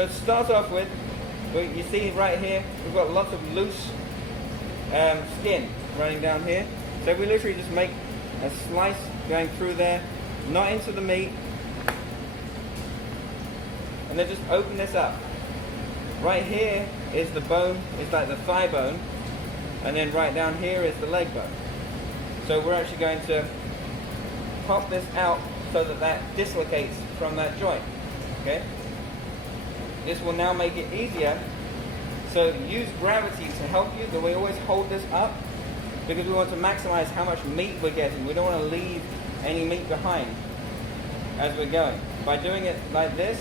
So to start off with, you see right here, we've got lots of loose skin running down here. So we literally just make a slice going through there, not into the meat, and then just open this up. Right here is the bone, it's like the thigh bone, and then right down here is the leg bone. So we're actually going to pop this out so that that dislocates from that joint. Okay? This will now make it easier. So use gravity to help you. That we always hold this up because we want to maximize how much meat we're getting. We don't want to leave any meat behind as we're going. By doing it like this,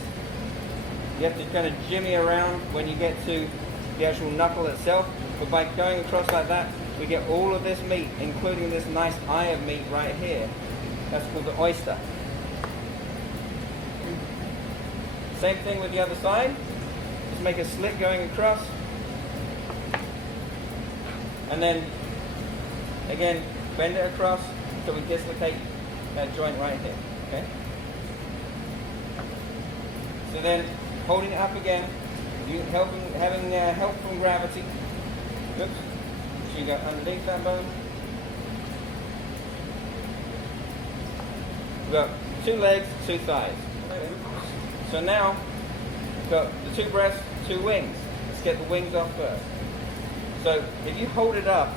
you have to kind of jimmy around when you get to the actual knuckle itself. But by going across like that, we get all of this meat, including this nice eye of meat right here. That's called the oyster. Same thing with the other side. Just make a slit going across. And then, again, bend it across so we dislocate that joint right here. Okay? So then, holding it up again, having help from gravity. Oops. So you go underneath that bone. We've got 2 legs, 2 thighs. So now, we've got the 2 breasts, 2 wings. Let's get the wings off first. So if you hold it up,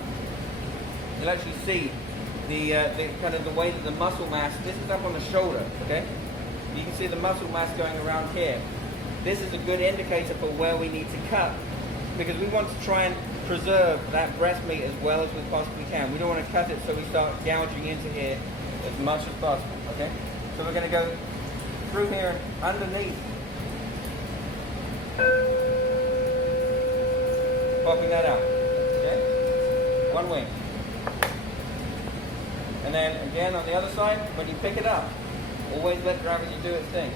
you'll actually see the kind of the way that the muscle mass, this is up on the shoulder, okay? You can see the muscle mass going around here. This is a good indicator for where we need to cut because we want to try and preserve that breast meat as well as we possibly can. We don't want to cut it so we start gouging into here as much as possible, okay? So we're going to go through here underneath, popping that out, okay? 1 wing. And then again on the other side, when you pick it up, always let gravity do its thing.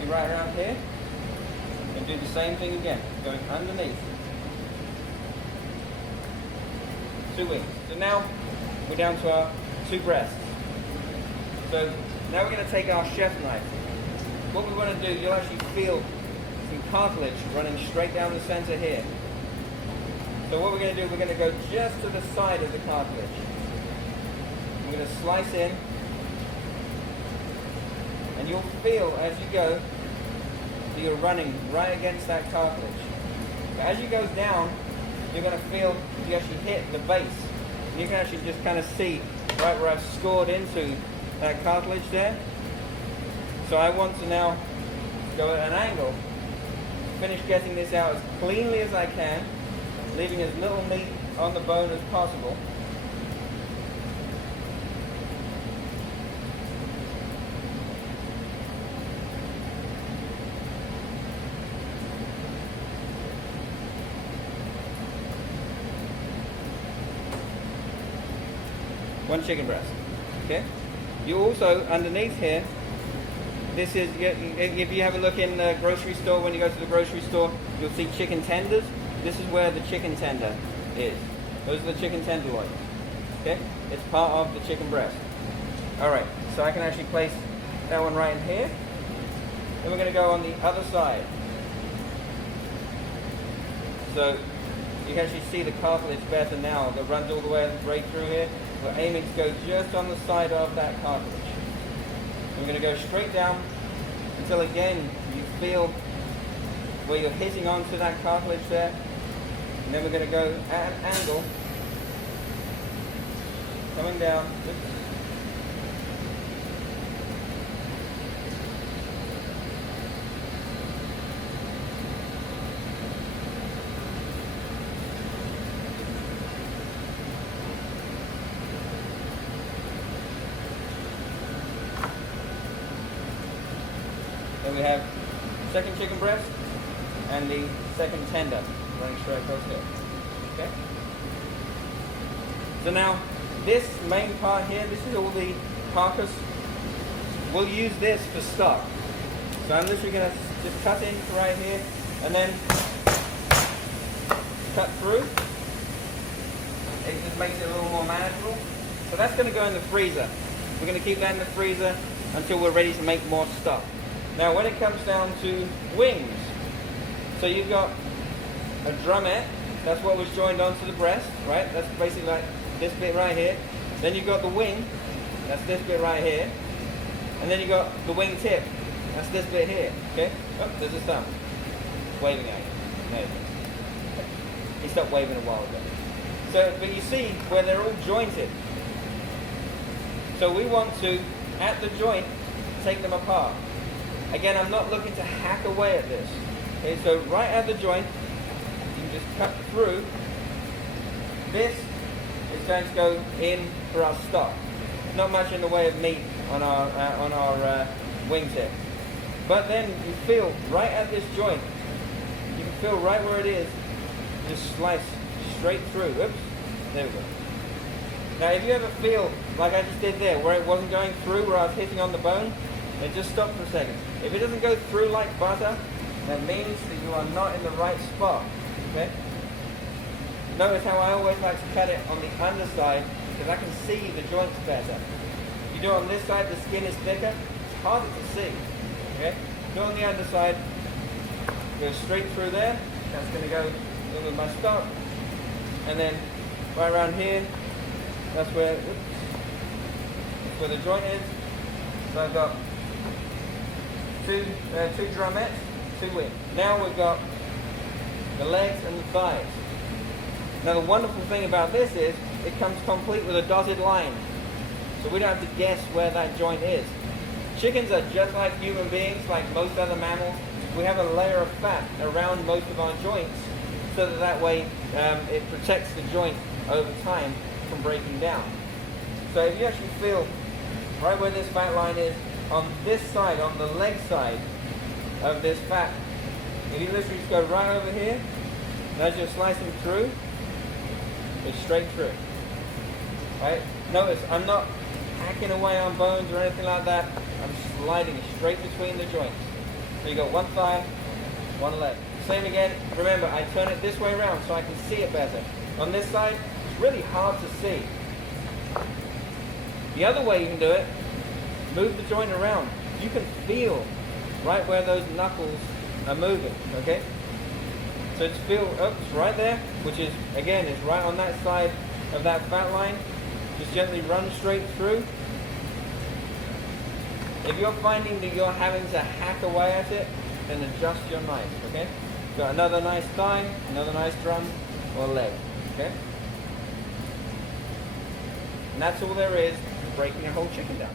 See right around here, and do the same thing again, going underneath. 2 wings. So now we're down to our 2 breasts. So now we're going to take our chef knife. What we want to do, you'll actually feel some cartilage running straight down the center here. So what we're going to do, we're going to go just to the side of the cartilage. We're going to slice in, and you'll feel as you go that you're running right against that cartilage. But as you go down, you're going to feel you actually hit the base. And you can actually just kind of see right where I've scored into that cartilage there. So I want to now go at an angle, finish getting this out as cleanly as I can, leaving as little meat on the bone as possible. One chicken breast. Okay. You also, underneath here, this is, if you have a look in the grocery store, when you go to the grocery store, you'll see chicken tenders. This is where the chicken tender is. Those are the chicken tenderloins. Okay? It's part of the chicken breast. Alright, so I can actually place that one right in here. Then we're going to go on the other side. So you can actually see the cartilage better now that runs all the way right through here. We're aiming to go just on the side of that cartilage. We're going to go straight down until again you feel where you're hitting onto that cartilage there. And then we're going to go at an angle, coming down. Then we have second chicken breast and the second tender running straight across here. Okay? So now, this main part here, this is all the carcass. We'll use this for stock. So I'm literally going to just cut in right here and then cut through. It just makes it a little more manageable. So that's going to go in the freezer. We're going to keep that in the freezer until we're ready to make more stock. Now when it comes down to wings, So you've got a drumette, that's what was joined onto the breast, right? That's basically like this bit right here. Then you've got the wing, that's this bit right here. And then you've got the wing tip, that's this bit here, okay? Oh, there's his thumb, waving at you. There you go. He stopped waving a while ago. So, but you see where they're all jointed. So we want to, at the joint, take them apart. Again, I'm not looking to hack away at this. Okay, so right at the joint, you can just cut through. This is going to go in for our stop. Not much in the way of meat on our wingtip. But then you feel right at this joint, you can feel right where it is, just slice straight through. Oops, there we go. Now if you ever feel like I just did there, where it wasn't going through, where I was hitting on the bone, then just stop for a second. If it doesn't go through like butter, that means that you are not in the right spot, okay? Notice how I always like to cut it on the underside, because I can see the joints better. If you do it on this side, the skin is thicker, it's harder to see, okay? Do it on the underside, go straight through there, that's going to go in with my stop, and then right around here, that's where the joint is. So I've got two drumettes, two wings. Now we've got the legs and the thighs. Now the wonderful thing about this is it comes complete with a dotted line, so we don't have to guess where that joint is. Chickens are just like human beings, like most other mammals. We have a layer of fat around most of our joints, so that way it protects the joint over time from breaking down. So if you actually feel right where this fat line is, on this side, on the leg side of this fat, if you literally just go right over here, and as you're slicing through, it's straight through. Right? Notice I'm not hacking away on bones or anything like that. I'm sliding straight between the joints. So you got one thigh, one leg. Same again. Remember, I turn it this way around so I can see it better. On this side, it's really hard to see. The other way you can do it, move the joint around. You can feel right where those knuckles are moving, okay? So just feel, it's right there, which is, again, is right on that side of that fat line. Just gently run straight through. If you're finding that you're having to hack away at it, then adjust your knife, okay? Got another nice thigh, another nice drum, or leg, okay? And that's all there is to breaking a whole chicken down.